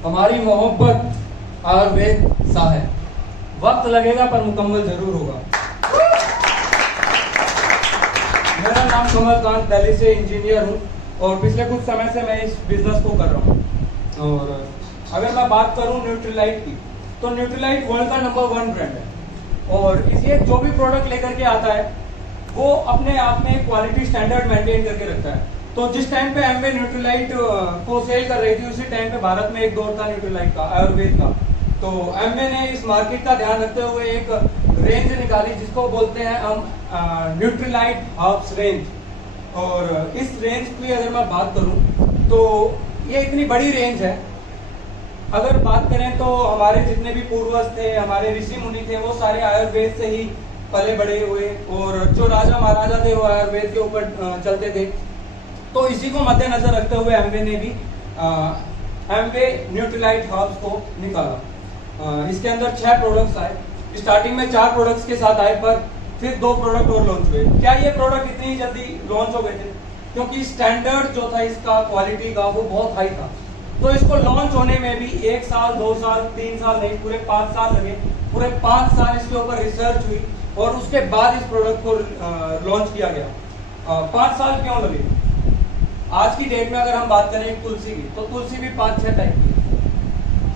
हमारी मोहब्बत आयुर्वेद सा है, वक्त लगेगा पर मुकम्मल जरूर होगा। मेरा नाम कमलकांत, दिल्ली से इंजीनियर हूँ और पिछले कुछ समय से मैं इस बिजनेस को कर रहा हूँ। और अगर मैं बात करूँ न्यूट्रीलाइट की, तो न्यूट्रीलाइट वर्ल्ड का नंबर 1 ब्रांड है और इसलिए जो भी प्रोडक्ट लेकर के आता है वो अपने आप में क्वालिटी स्टैंडर्ड मेंटेन करके रखता है। तो जिस टाइम पे एमवे न्यूट्रीलाइट को सेल कर रही थी, उसी टाइम पे भारत में एक दौर था न्यूट्रीलाइट का, आयुर्वेद का। तो एमवे ने इस मार्केट का ध्यान रखते हुए एक रेंज निकाली जिसको बोलते हैं हम न्यूट्रीलाइट हर्ब्स रेंज। और इस रेंज की अगर मैं बात करूं तो ये इतनी बड़ी रेंज है। अगर बात करें तो हमारे जितने भी पूर्वज थे, हमारे ऋषि मुनि थे, वो सारे आयुर्वेद से ही पले बड़े हुए और जो राजा महाराजा थे वो आयुर्वेद के ऊपर चलते थे। तो इसी को मद्देनजर रखते हुए एमवे ने भी एमवे न्यूट्रीलाइट हर्ब्स को निकाला। इसके अंदर 6 प्रोडक्ट्स आए। स्टार्टिंग में 4 प्रोडक्ट्स के साथ आए, पर फिर 2 प्रोडक्ट और लॉन्च हुए। क्या ये प्रोडक्ट इतनी जल्दी लॉन्च हो गए थे? क्योंकि स्टैंडर्ड जो था इसका क्वालिटी का वो बहुत हाई था। तो इसको लॉन्च होने में भी 1 साल 2 साल 3 साल नहीं, पूरे 5 साल लगे। पूरे 5 साल इसके ऊपर रिसर्च हुई और उसके बाद इस प्रोडक्ट को लॉन्च किया गया। 5 साल क्यों लगे? आज की डेट में अगर हम बात करें तुलसी की, तो तुलसी भी 5-6 टाइप की है।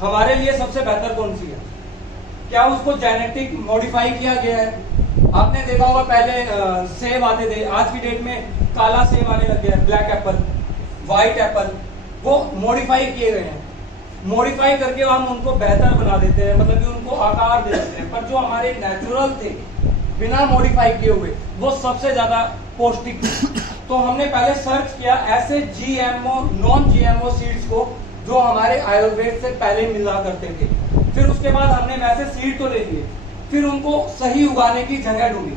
हमारे लिए सबसे बेहतर कौन सी है? क्या उसको जेनेटिक मॉडिफाई किया गया है? आपने देखा होगा पहले सेब आते थे, आज की डेट में काला सेब आने लग गया है, ब्लैक एप्पल, व्हाइट एप्पल। वो मॉडिफाई किए गए हैं। मॉडिफाई करके हम उनको बेहतर बना देते हैं, मतलब कि उनको आकार दे देते हैं। पर जो हमारे नेचुरल थे, बिना मॉडिफाई किए हुए, वो सबसे ज्यादा पौष्टिक। तो हमने पहले सर्च किया ऐसे जीएमओ नॉन जीएमओ सीड्स को जो हमारे आयुर्वेद से पहले मिला करते थे। फिर उसके बाद हमने वैसे सीड तो ले लिए, फिर उनको सही उगाने की जगह ढूंढी।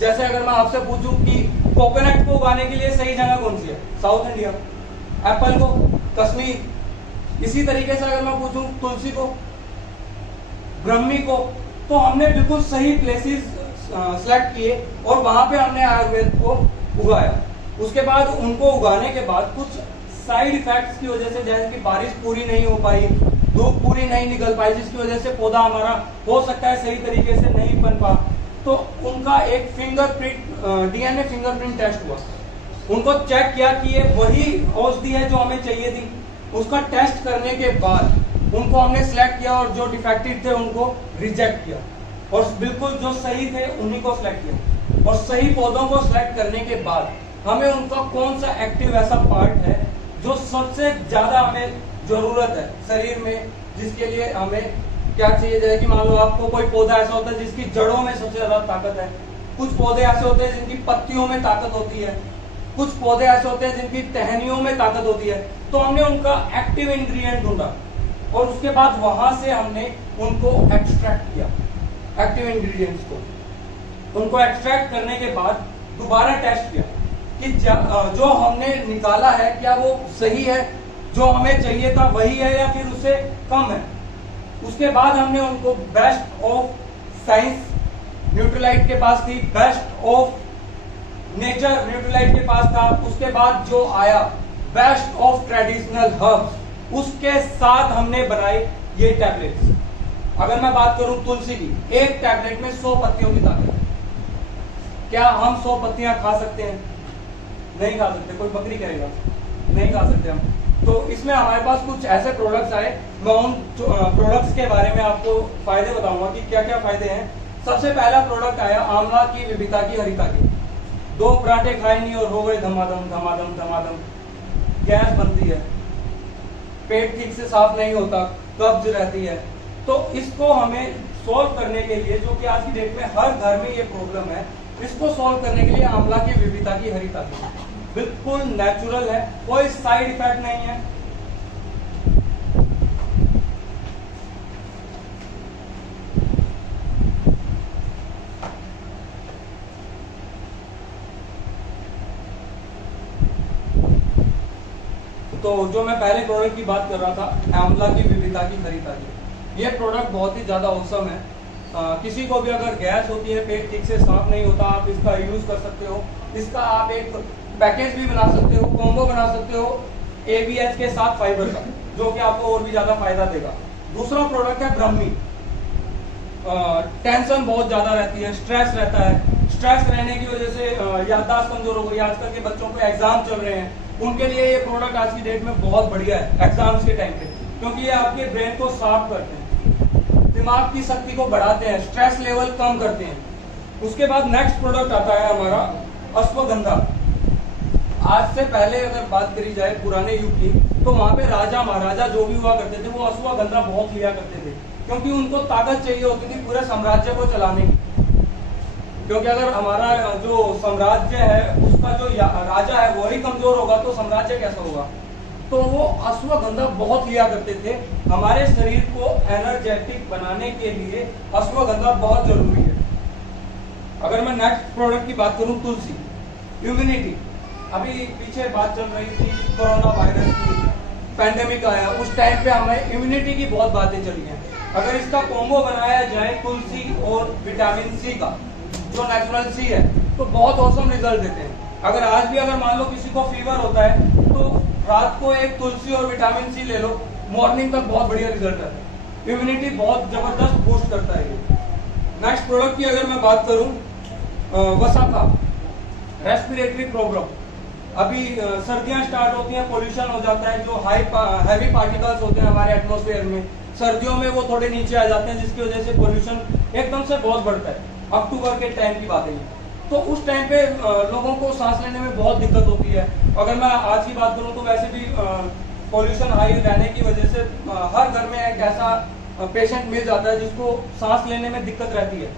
जैसे अगर मैं आपसे पूछूं कि कोकोनट को उगाने के लिए सही जगह कौन सी है? South India. एप्पल को कश्मीर। इसी तरीके से अगर मैं पूछूं तुलसी को, ब्रह्मी को, तो हमने बिल्कुल सही प्लेसेस सिलेक्ट किए और वहां पे हमने आयुर्वेद को उगाया। उसके बाद उनको उगाने के बाद कुछ साइड इफेक्ट्स की वजह से, जैसे कि बारिश पूरी नहीं हो पाई, धूप पूरी नहीं निकल पाई, जिसकी वजह से पौधा हमारा हो सकता है सही तरीके से नहीं बन पा, तो उनका एक फिंगरप्रिंट डीएनए फिंगरप्रिंट टेस्ट हुआ। उनको चेक किया कि ये वही औषधि है जो हमें चाहिए थी। उसका टेस्ट करने के बाद उनको हमने सिलेक्ट किया और जो डिफेक्टिव थे उनको रिजेक्ट किया और बिल्कुल जो सही थे उन्हीं को सिलेक्ट किया। और सही पौधों को सिलेक्ट करने के बाद हमें उनका कौन सा एक्टिव ऐसा पार्ट है जो सबसे ज्यादा हमें जरूरत है शरीर में, जिसके लिए हमें क्या चाहिए। जैसे कि मान लो आपको कोई पौधा ऐसा होता है जिसकी जड़ों में सबसे ज्यादा ताकत है, कुछ पौधे ऐसे होते हैं जिनकी पत्तियों में ताकत होती है, कुछ पौधे ऐसे होते हैं जिनकी टहनियों में ताकत होती है। तो हमने उनका एक्टिव इंग्रेडिएंट ढूंढा और उसके बाद वहां से हमने उनको एक्सट्रैक्ट किया, एक्टिव इंग्रेडिएंट्स को। उनको एक्सट्रैक्ट करने के बाद दोबारा टेस्ट किया कि जो हमने निकाला है क्या वो सही है, जो हमें चाहिए था वही है या फिर उससे कम है। उसके बाद हमने उनको बेस्ट ऑफ साइंस न्यूट्रीलाइट के पास थी, बेस्ट ऑफ नेचर न्यूट्रीलाइट के पास था। उसके बाद जो आया बेस्ट ऑफ ट्रेडिशनल हर्ब्स, उसके साथ हमने बनाए ये टैबलेट्स। अगर मैं बात करूं तुलसी की, एक टैबलेट में 100 पत्तियों की ताकत है। क्या हम 100 पत्तियां खा सकते हैं? नहीं खा सकते। कोई बकरी करेगा? नहीं खा सकते हम। तो इसमें हमारे पास कुछ ऐसे प्रोडक्ट्स आए, मैं उन प्रोडक्ट्स के बारे में आपको फायदे बताऊंगा कि क्या क्या फायदे हैं। सबसे पहला प्रोडक्ट आया आंवला की विविता की हरिता की। 2 पराठे खाए नहीं और हो गए धमाधम धमाधम धमाधम, गैस बनती है, पेट ठीक से साफ नहीं होता, कब्ज रहती है। तो इसको हमें सॉल्व करने के लिए, जो कि आज की डेट में हर घर में ये प्रॉब्लम है, इसको सॉल्व करने के लिए आंवला की विविता की हरिता की बिल्कुल नेचुरल है, कोई साइड इफेक्ट नहीं है। तो जो मैं पहले प्रोडक्ट की बात कर रहा था, आंवला की विविता की खरीदा की, ये प्रोडक्ट बहुत ही ज्यादा औसम है। किसी को भी अगर गैस होती है, पेट ठीक से साफ नहीं होता, आप इसका यूज कर सकते हो। इसका आप एक पैकेज भी बना सकते हो, कॉम्बो बना सकते हो ABH के साथ फाइबर का, जो कि आपको और भी ज्यादा फायदा देगा। दूसरा प्रोडक्ट है ब्रह्मी। टेंशन बहुत ज्यादा रहती है, स्ट्रेस रहता है, स्ट्रेस रहने की वजह से याददाश्त कमजोर हो गई। आजकल के बच्चों को एग्जाम चल रहे हैं, उनके लिए ये प्रोडक्ट आज की डेट में बहुत बढ़िया है एग्जाम्स के टाइम पे, क्योंकि ये आपके ब्रेन को साफ करते हैं, दिमाग की शक्ति को बढ़ाते हैं, स्ट्रेस लेवल कम करते हैं। उसके बाद नेक्स्ट प्रोडक्ट आता है हमारा अश्वगंधा। आज से पहले अगर बात करी जाए पुराने युग की, तो वहां पे राजा महाराजा जो भी हुआ करते थे वो अश्वगंधा बहुत लिया करते थे, क्योंकि उनको ताकत चाहिए होती थी पूरे साम्राज्य को चलाने की। क्योंकि अगर हमारा जो साम्राज्य है उसका जो राजा है वही कमजोर होगा तो साम्राज्य कैसा होगा। तो वो अश्वगंधा बहुत लिया करते थे। हमारे शरीर को एनर्जेटिक बनाने के लिए अश्वगंधा बहुत जरूरी है। अगर मैं नेक्स्ट प्रोडक्ट की बात करूं, तुलसी, इम्यूनिटी। अभी पीछे बात चल रही थी कोरोना वायरस की, पैंडेमिक आया, उस टाइम पे हमें इम्यूनिटी की बहुत बातें चली हैं। अगर इसका कॉम्बो बनाया जाए तुलसी और विटामिन सी का, जो नेचुरल सी है, तो बहुत औसम रिजल्ट देते हैं। अगर आज भी अगर मान लो किसी को फीवर होता है तो रात को एक तुलसी और विटामिन सी ले लो, मॉर्निंग तक बहुत बढ़िया रिजल्ट आता है। इम्यूनिटी बहुत जबरदस्त बूस्ट करता है ये। नेक्स्ट प्रोडक्ट की अगर मैं बात करूं, वसाखा, रेस्पिरेटरी प्रॉब्लम। अभी सर्दियां स्टार्ट होती हैं, पोल्यूशन हो जाता है, जो हैवी पार्टिकल्स होते हैं हमारे एटमॉस्फेयर में, सर्दियों में वो थोड़े नीचे आ जाते हैं, जिसकी वजह से पोल्यूशन एकदम से बहुत बढ़ता है। अक्टूबर के टाइम की बात है, तो उस टाइम पे लोगों को सांस लेने में बहुत दिक्कत होती है। अगर मैं आज की बात करूं तो वैसे भी पोल्यूशन हाई रहने की वजह से हर घर में एक ऐसा पेशेंट मिल जाता है जिसको सांस लेने में दिक्कत रहती है।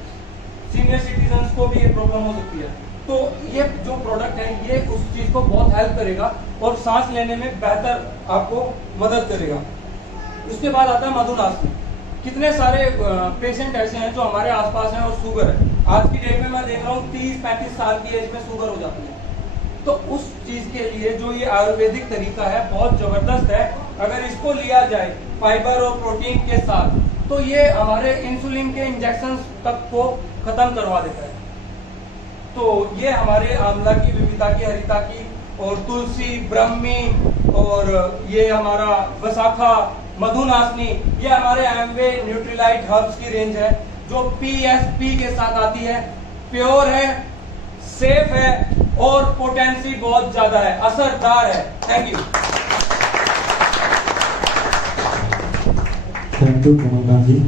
सीनियर सिटीजन्स को भी ये प्रॉब्लम हो सकती है। तो ये जो प्रोडक्ट है ये उस चीज को बहुत हेल्प करेगा और सांस लेने में बेहतर आपको मदद करेगा। उसके बाद आता है मधुनाशनी। कितने सारे पेशेंट ऐसे हैं जो हमारे आसपास हैं और शुगर है। आज की डेट में मैं देख रहा हूँ 30-35 साल की एज में शुगर हो जाती है। तो उस चीज के लिए जो ये आयुर्वेदिक तरीका है बहुत जबरदस्त है। अगर इसको लिया जाए फाइबर और प्रोटीन के साथ, तो ये हमारे इंसुलिन के इंजेक्शन तक को खत्म करवा देता है। तो ये हमारे आंवला की, विविधा की, हरिता की और तुलसी, ब्रह्मी और ये हमारा वसाखा, मधुनाशनी, ये हमारे एमवे न्यूट्रीलाइट हर्ब्स की रेंज है जो PSP के साथ आती है। प्योर है, सेफ है और पोटेंसी बहुत ज्यादा है, असरदार है। Thank you. Thank you Kamal Nath ji.